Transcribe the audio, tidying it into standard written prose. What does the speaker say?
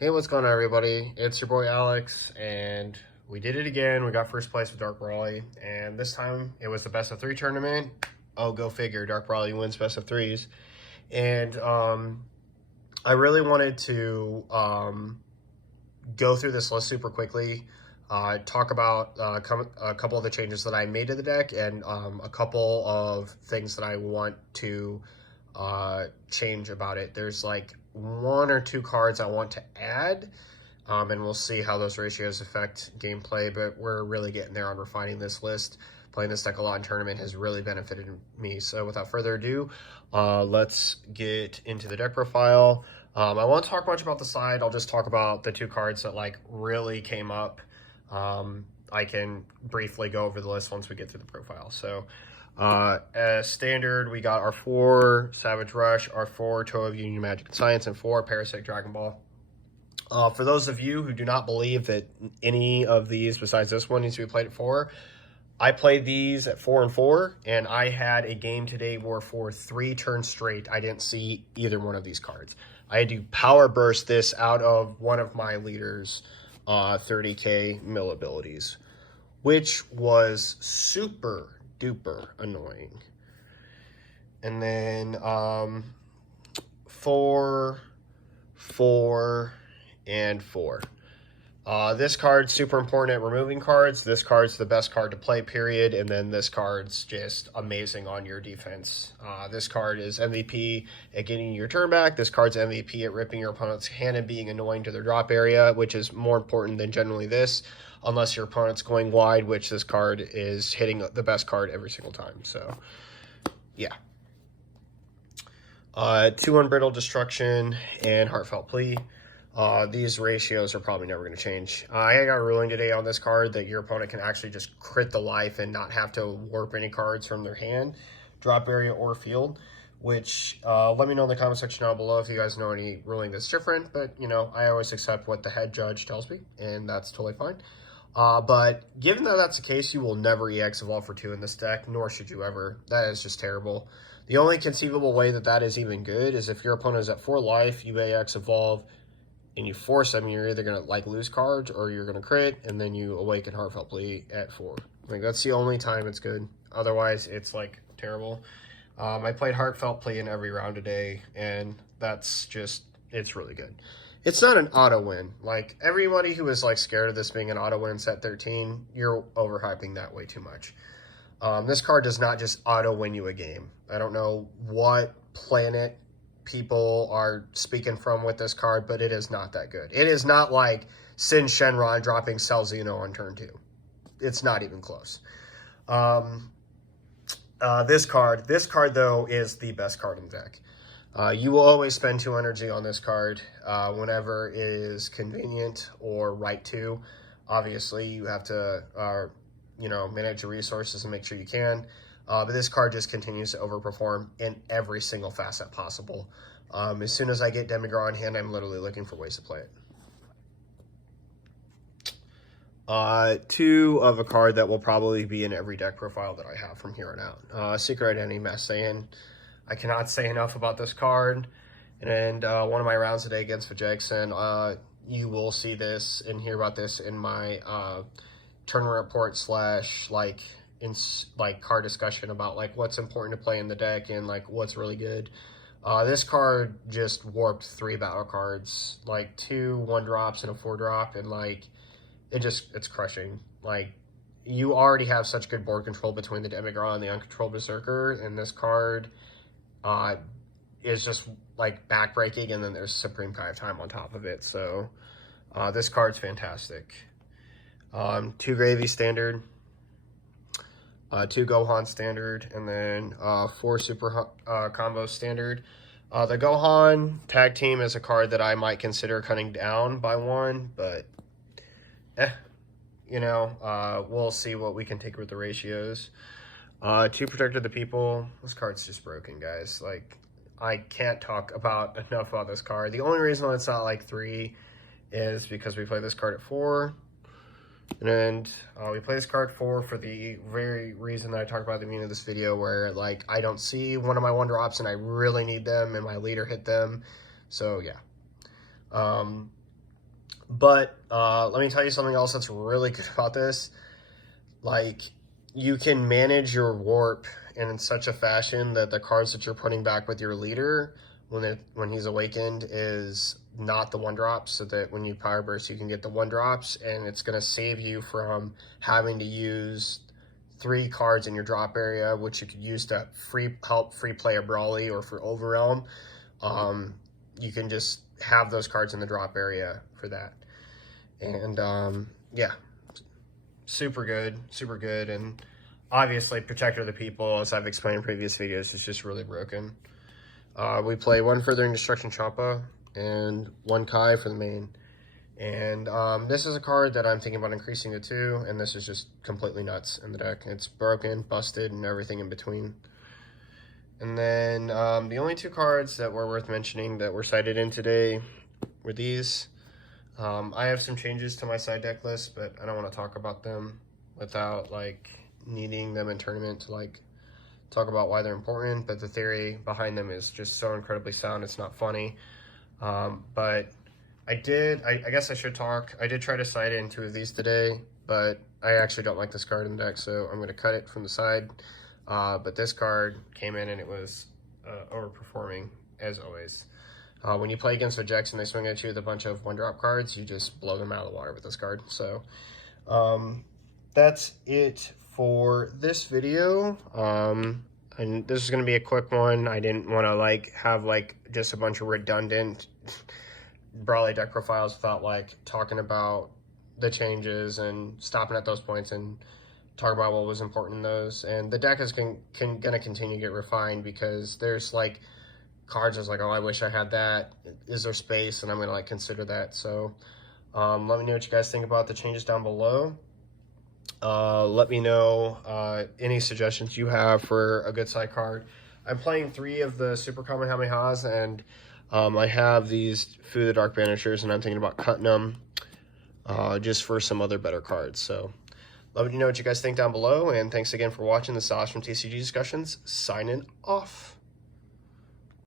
Hey, what's going on, everybody? It's your boy Alex, and we did it again. We got first place with Dark Brawley, and this time it was the best of three tournament. Oh, go figure. Dark Brawley wins best of threes. And I really wanted to go through this list super quickly, talk about a couple of the changes that I made to the deck, and a couple of things that I want to change about it. There's like one or two cards I want to add, and we'll see how those ratios affect gameplay, but we're really getting there on refining this list. Playing this deck a lot in tournament has really benefited me. So without further ado, let's get into the deck profile. I won't talk much about the side. I'll just talk about the two cards that like really came up. I can briefly go over the list once we get through the profile. So as standard, we got our 4 Savage Rush, our 4 Toe of Union Magic and Science, and 4 Parasitic Dragon Ball. For those of you who do not believe that any of these besides this one needs to be played at 4, I played these at 4 and 4, and I had a game today where for 3 turns straight, I didn't see either one of these cards. I had to power burst this out of one of my leaders' 30k mill abilities, which was super duper annoying. And then 4, 4, and 4. This card's super important at removing cards. This card's the best card to play, period. And then this card's just amazing on your defense. This card is MVP at getting your turn back. This card's MVP at ripping your opponent's hand and being annoying to their drop area, which is more important than generally this, unless your opponent's going wide, which this card is hitting the best card every single time. So, yeah. 2 Unbridled Destruction and Heartfelt Plea. These ratios are probably never going to change. I got a ruling today on this card that your opponent can actually just crit the life and not have to warp any cards from their hand, drop area, or field, which let me know in the comment section down below if you guys know any ruling that's different. But, you know, I always accept what the head judge tells me, and that's totally fine. But given that that's the case, you will never EX Evolve for 2 in this deck, nor should you ever. That is just terrible. The only conceivable way that that is even good is if your opponent is at 4 life, you EX Evolve, and you force them, you're either going to like lose cards or you're going to crit, and then you awaken Heartfelt Plea at 4. Like, that's the only time it's good. Otherwise, it's like terrible. I played Heartfelt Plea in every round today, and that's just, it's really good. It's not an auto win. Like, everybody who is like scared of this being an auto win set 13, you're overhyping that way too much. This card does not just auto win you a game. I don't know what planet people are speaking from with this card, but it is not that good. It is not like Sin Shenron dropping Cell Xeno on turn 2. It's not even close. This card though is the best card in the deck. You will always spend 2 energy on this card whenever it is convenient or right to. Obviously, you have to manage your resources and make sure you can. But this card just continues to overperform in every single facet possible. As soon as I get Demigra on hand, I'm literally looking for ways to play it. 2 of a card that will probably be in every deck profile that I have from here on out. Secret Identity Messian. I cannot say enough about this card. And one of my rounds today against Vajegson, you will see this and hear about this in my tournament report / card discussion about like what's important to play in the deck and like what's really good. This card just warped 3 battle cards, like 2 1-drops and a 4-drop, and like it's crushing. Like, you already have such good board control between the Demigra and the Uncontrolled Berserker, and this card is just like backbreaking, and then there's Supreme Kai of Time on top of it. So this card's fantastic. 2 Gravy standard, 2 Gohan standard, and then 4 Super Combo standard. The Gohan Tag Team is a card that I might consider cutting down by 1, but we'll see what we can take with the ratios. 2 Protector of the People. This card's just broken, guys. Like, I can't talk enough about this card. The only reason it's not like 3 is because we play this card at 4. And we play this card for the very reason that I talked about at the beginning of this video, where like I don't see one of my 1-drops and I really need them and my leader hit them. So yeah. But let me tell you something else that's really good about this. Like, you can manage your warp in such a fashion that the cards that you're putting back with your leader when he's awakened is not the one drops, so that when you power burst you can get the one drops, and it's going to save you from having to use 3 cards in your drop area, which you could use to help free play a Brawly or for Overwhelm. You can just have those cards in the drop area for that. And yeah, super good. And obviously Protector of the People, as I've explained in previous videos, is just really broken. We play 1 Furthering Destruction Champa and 1 Kai for the main. And this is a card that I'm thinking about increasing to 2, and this is just completely nuts in the deck. It's broken, busted, and everything in between. And then the only 2 cards that were worth mentioning that were cited in today were these. I have some changes to my side deck list, but I don't want to talk about them without like needing them in tournament to like talk about why they're important. But the theory behind them is just so incredibly sound, it's not funny. But I guess I should talk. I did try to side in 2 of these today, but I actually don't like this card in the deck, so I'm going to cut it from the side. But this card came in and it was overperforming, as always. When you play against Vegeks and they swing at you with a bunch of 1-drop cards, you just blow them out of the water with this card. So that's it for this video. And this is going to be a quick one. I didn't want to like have like just a bunch of redundant Brawley deck profiles without like talking about the changes and stopping at those points and talk about what was important in those. And the deck is going to continue to get refined, because there's like cards I was like, oh, I wish I had that. Is there space? And I'm gonna like consider that. So let me know what you guys think about the changes down below. Let me know any suggestions you have for a good side card. I'm playing 3 of the Super Kamehamehas, and I have these Fu the Dark Banishers, and I'm thinking about cutting them just for some other better cards. So let me know what you guys think down below, and thanks again for watching. This is Alex from TCG Discussions, signing off.